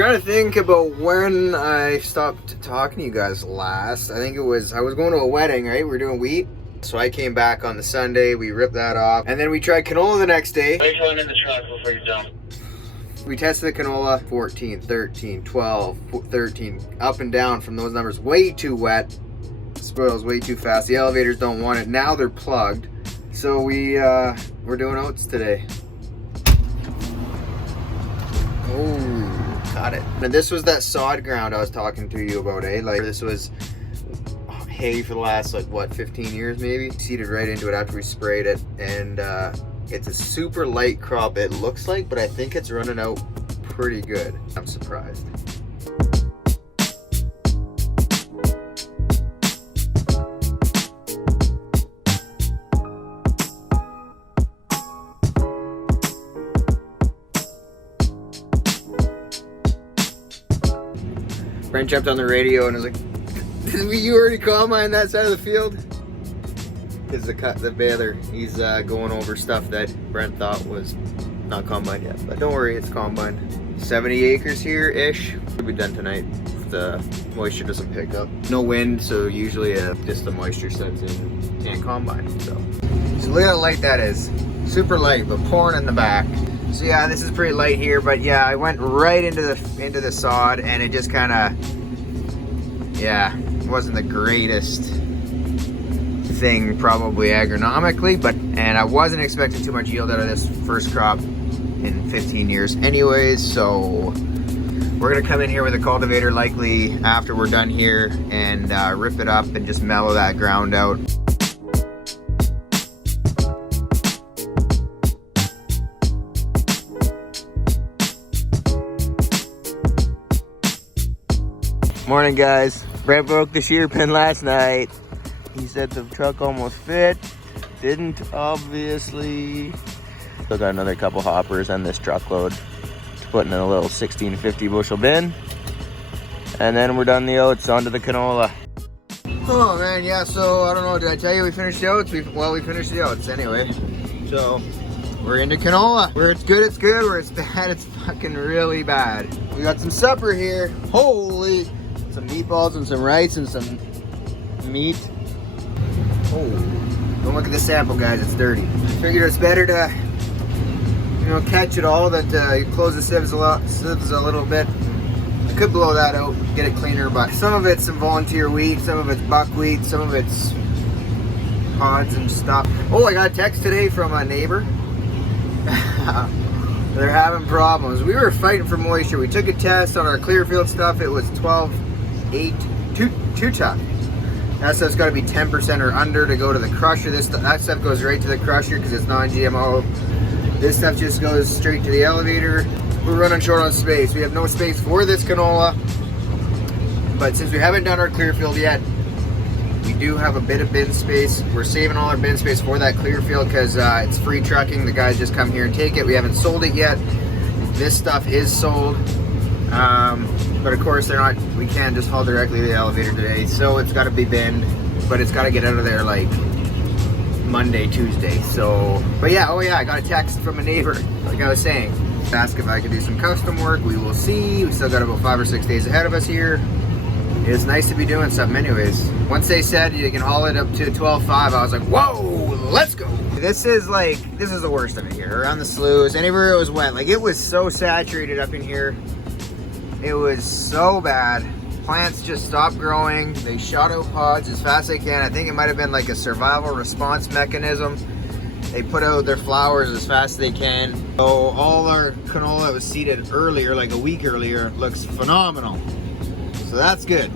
Trying to think about when I stopped talking to you guys last. I think it was, I was going to a wedding, right? We were doing wheat. So I came back on the Sunday, we ripped that off, and then we tried canola the next day. Are you going in the truck before you jump? We tested the canola, 14, 13, 12, 13, up and down from those numbers. Way too wet, spoils way too fast. The elevators don't want it. Now they're plugged. So we're doing oats today. Oh, got it. And this was that sod ground I was talking to you about, eh? Like this was hay for the last, like what, 15 years maybe? Seeded right into it after we sprayed it, and it's a super light crop it looks like, but I think it's running out pretty good. I'm surprised. Brent jumped on the radio and was like, "You already combined that side of the field?" Is the baler. He's going over stuff that Brent thought was not combined yet, but don't worry, it's combined. 70 acres here-ish. We'll be done tonight if the moisture doesn't pick up. No wind, so usually just the moisture sets in and combine. So look how light that is. Super light, but pouring in the back. So yeah, this is pretty light here, but yeah, I went right into the sod, and it just kind of, yeah, wasn't the greatest thing probably agronomically, and I wasn't expecting too much yield out of this first crop in 15 years anyways. So we're gonna come in here with a cultivator likely after we're done here and rip it up and just mellow that ground out. Morning guys. Brent broke the shear pin last night. He said the truck almost fit. Didn't, obviously. Still got another couple hoppers and this truckload to put in a little 1650 bushel bin. And then we're done the oats, onto the canola. Oh man, yeah, so I don't know, did I tell you we finished the oats? Well, we finished the oats anyway. So we're into canola. Where it's good, it's good. Where it's bad, it's fucking really bad. We got some supper here. Holy, some meatballs and some rice and some meat. Oh, don't look at the sample, guys, it's dirty. I figured it's better to, you know, catch it all, that you close the sieves a little bit. I could blow that out, get it cleaner, but some of it's some volunteer wheat, some of it's buckwheat, some of it's pods and stuff. Oh, I got a text today from a neighbor. They're having problems. We were fighting for moisture. We took a test on our Clearfield stuff. It was 12.8, too tough. That stuff's got to be 10% or under to go to the crusher. That stuff goes right to the crusher because it's non-GMO. This stuff just goes straight to the elevator. We're running short on space. We have no space for this canola. But since we haven't done our Clearfield yet, we do have a bit of bin space. We're saving all our bin space for that Clearfield because it's free trucking. The guys just come here and take it. We haven't sold it yet. This stuff is sold. But of course we can't just haul directly to the elevator today, so it's got to be binned, but it's got to get out of there like Monday, Tuesday. So, but yeah, oh yeah, I got a text from a neighbor, like I was saying, ask if I could do some custom work. We will see. We still got about 5 or 6 days ahead of us here. It's nice to be doing something anyways. Once they said you can haul it up to 12.5, I was like, whoa, let's go. This is the worst of it here, around the sloughs, anywhere it was wet. Like, it was so saturated up in here. It was so bad. Plants just stopped growing. They shot out pods as fast as they can. I think it might have been like a survival response mechanism. They put out their flowers as fast as they can. So all our canola that was seeded earlier, like a week earlier, looks phenomenal. So that's good.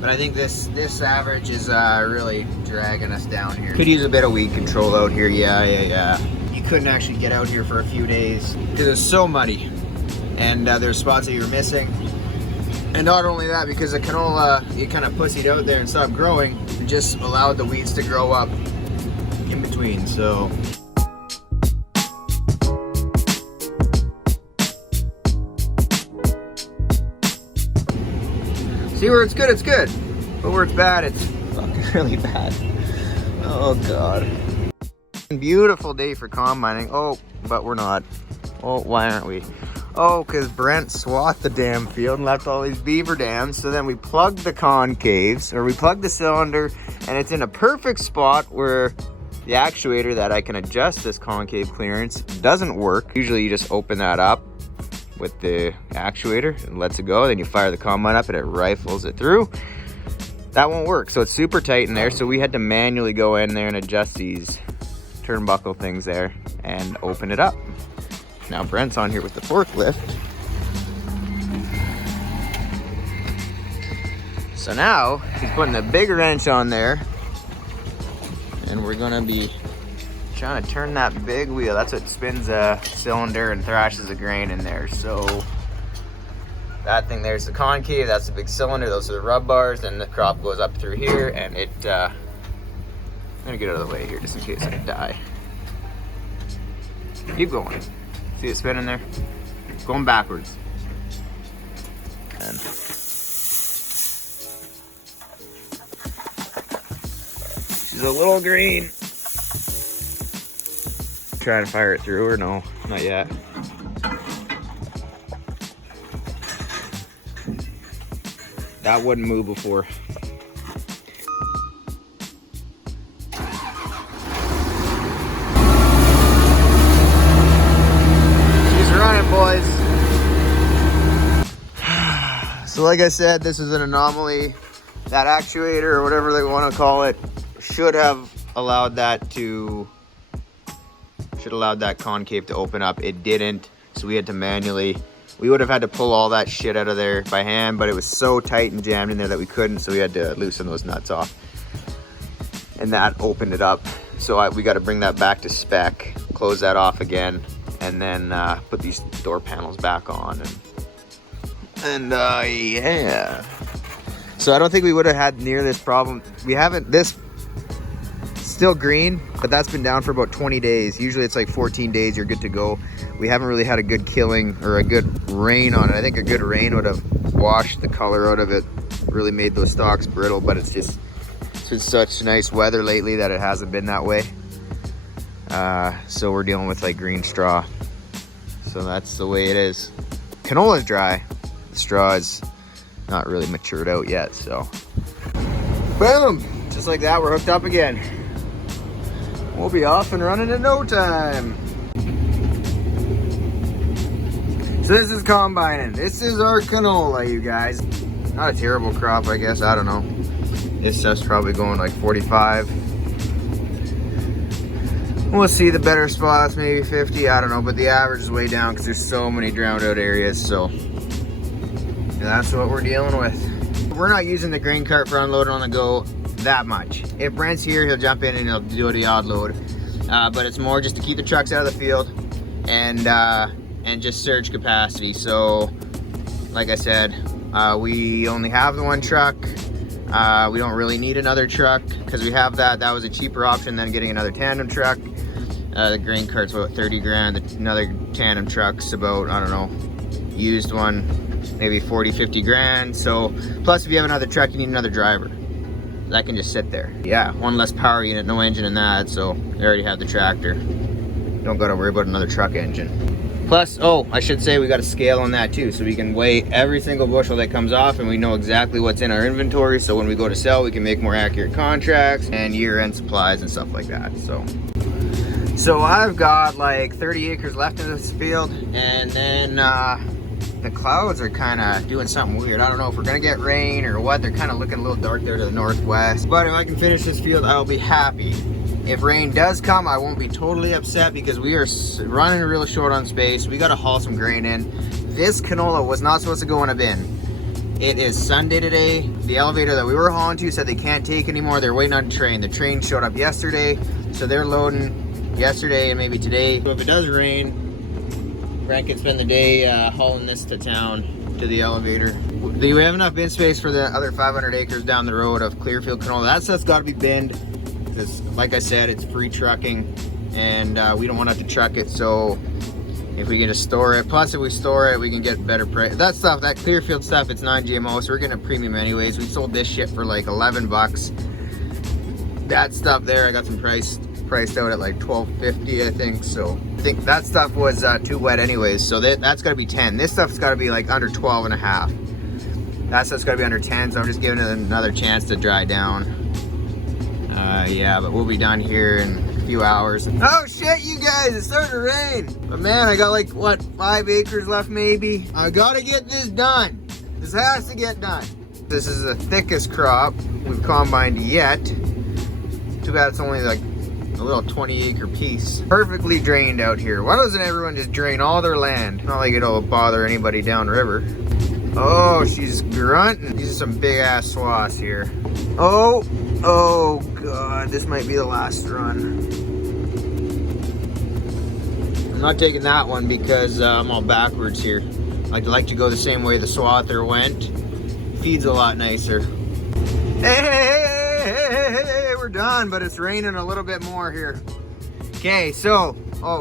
But I think this average is really dragging us down here. Could use a bit of weed control out here. Yeah. You couldn't actually get out here for a few days because it's so muddy. And there's spots that you're missing. And not only that, because the canola, it kind of pussied out there and stopped growing, it just allowed the weeds to grow up in between, so. See, where it's good, it's good. But where it's bad, it's fucking really bad. Oh God. Beautiful day for combining. Oh, but we're not. Oh, why aren't we? Oh, because Brent swathed the damn field and left all these beaver dams. So then we plugged the concaves, or we plugged the cylinder, and it's in a perfect spot where the actuator that I can adjust this concave clearance doesn't work. Usually you just open that up with the actuator and lets it go. Then you fire the combine up and it rifles it through. That won't work. So it's super tight in there. So we had to manually go in there and adjust these turnbuckle things there and open it up. Now Brent's on here with the forklift. So now he's putting a big wrench on there, and we're gonna be trying to turn that big wheel. That's what spins a cylinder and thrashes the grain in there. So that thing there's the concave, that's the big cylinder, those are the rub bars, and the crop goes up through here, and it, I'm gonna get out of the way here just in case I die. Keep going. See it spinning there? Going backwards. And she's a little green. Trying to fire it through, or no? Not yet. That wouldn't move before. Boys. So like I said, this is an anomaly. That actuator, or whatever they want to call it, should have allowed that concave to open up. It didn't, so we had to manually, we would have had to pull all that shit out of there by hand, but it was so tight and jammed in there that we couldn't, so we had to loosen those nuts off, and that opened it up. So we got to bring that back to spec, close that off again, and then put these door panels back on, and yeah. So I don't think we would have had near this problem. We haven't, this still green, but that's been down for about 20 days. Usually it's like 14 days, you're good to go. We haven't really had a good killing or a good rain on it. I think a good rain would have washed the color out of it, really made those stalks brittle, but it's been such nice weather lately that it hasn't been that way. So we're dealing with like green straw. So that's the way it is. Canola's dry. The straw is not really matured out yet, so. Boom! Just like that, we're hooked up again. We'll be off and running in no time. So this is combining. This is our canola, you guys. Not a terrible crop, I guess. I don't know. This stuff's probably going like 45. We'll see the better spots, maybe 50, I don't know, but the average is way down because there's so many drowned out areas, so that's what we're dealing with. We're not using the grain cart for unloading on the go that much. If Brent's here, he'll jump in and he'll do the odd load, but it's more just to keep the trucks out of the field and just surge capacity. So, like I said, we only have the one truck. We don't really need another truck because we have that. That was a cheaper option than getting another tandem truck. The grain cart's about 30 grand. Another tandem truck's about, I don't know, used one, maybe 40, 50 grand. So, plus if you have another truck, you need another driver. That can just sit there. Yeah, one less power unit, no engine in that, so they already have the tractor. Don't gotta worry about another truck engine. Plus, oh, I should say we got a scale on that too, so we can weigh every single bushel that comes off and we know exactly what's in our inventory, so when we go to sell, we can make more accurate contracts and year-end supplies and stuff like that, So I've got like 30 acres left in this field, and then the clouds are kind of doing something weird. I don't know if we're gonna get rain or what. They're kind of looking a little dark there to the northwest, but if I can finish this field, I'll be happy. If rain does come, I won't be totally upset because we are running real short on space. We got to haul some grain in. This canola was not supposed to go in a bin. It is Sunday today. The elevator that we were hauling to said they can't take anymore. They're waiting on a train. The train showed up yesterday, so they're loading yesterday and maybe today. So if it does rain, Brent can spend the day hauling this to town to the elevator. Do we have enough bin space for the other 500 acres down the road of Clearfield canola? That stuff's got to be binned. Because, like I said, it's free trucking, and we don't want to have to truck it. So if we can just store it, plus if we store it, we can get better price. That stuff, that Clearfield stuff, it's non-GMO, so we're getting a premium anyways. We sold this shit for like 11 bucks. That stuff there, I got some price priced out at like $12.50, I think. So I think that stuff was too wet anyways. So that's got to be 10. This stuff's got to be like under 12 and a half. That stuff's got to be under 10. So I'm just giving it another chance to dry down. Yeah, but we'll be done here in a few hours. Oh shit, you guys, it's starting to rain. But man, I got like, what, 5 acres left maybe? I gotta get this done. This has to get done. This is the thickest crop we've combined yet. Too bad it's only like a little 20-acre piece. Perfectly drained out here. Why doesn't everyone just drain all their land? Not like it'll bother anybody downriver. Oh, she's grunting. These are some big ass swaths here. Oh god, this might be the last run. I'm not taking that one because I'm all backwards here. I'd like to go the same way the swather went. Feeds a lot nicer. Hey, we're done, but it's raining a little bit more here. Okay, so,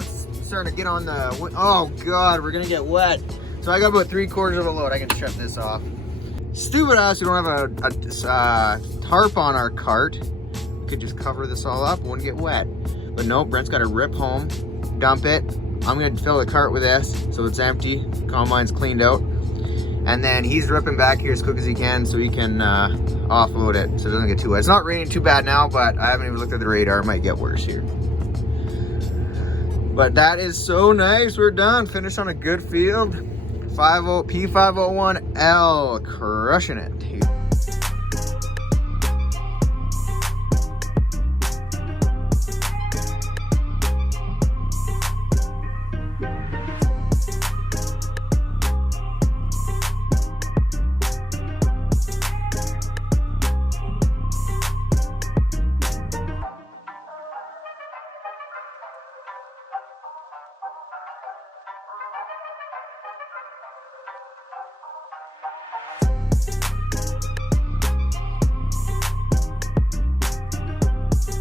it's starting to get on the, oh god, we're gonna get wet. So I got about 3/4 of a load. I can shut this off. Stupid us, we don't have a tarp on our cart. We could just cover this all up, it wouldn't get wet. But nope, Brent's got to rip home, dump it. I'm gonna fill the cart with this so it's empty. Combine's cleaned out. And then he's ripping back here as quick as he can so he can offload it so it doesn't get too wet. It's not raining too bad now, but I haven't even looked at the radar. It might get worse here. But that is so nice. We're done. Finished on a good field. P501L, crushing it.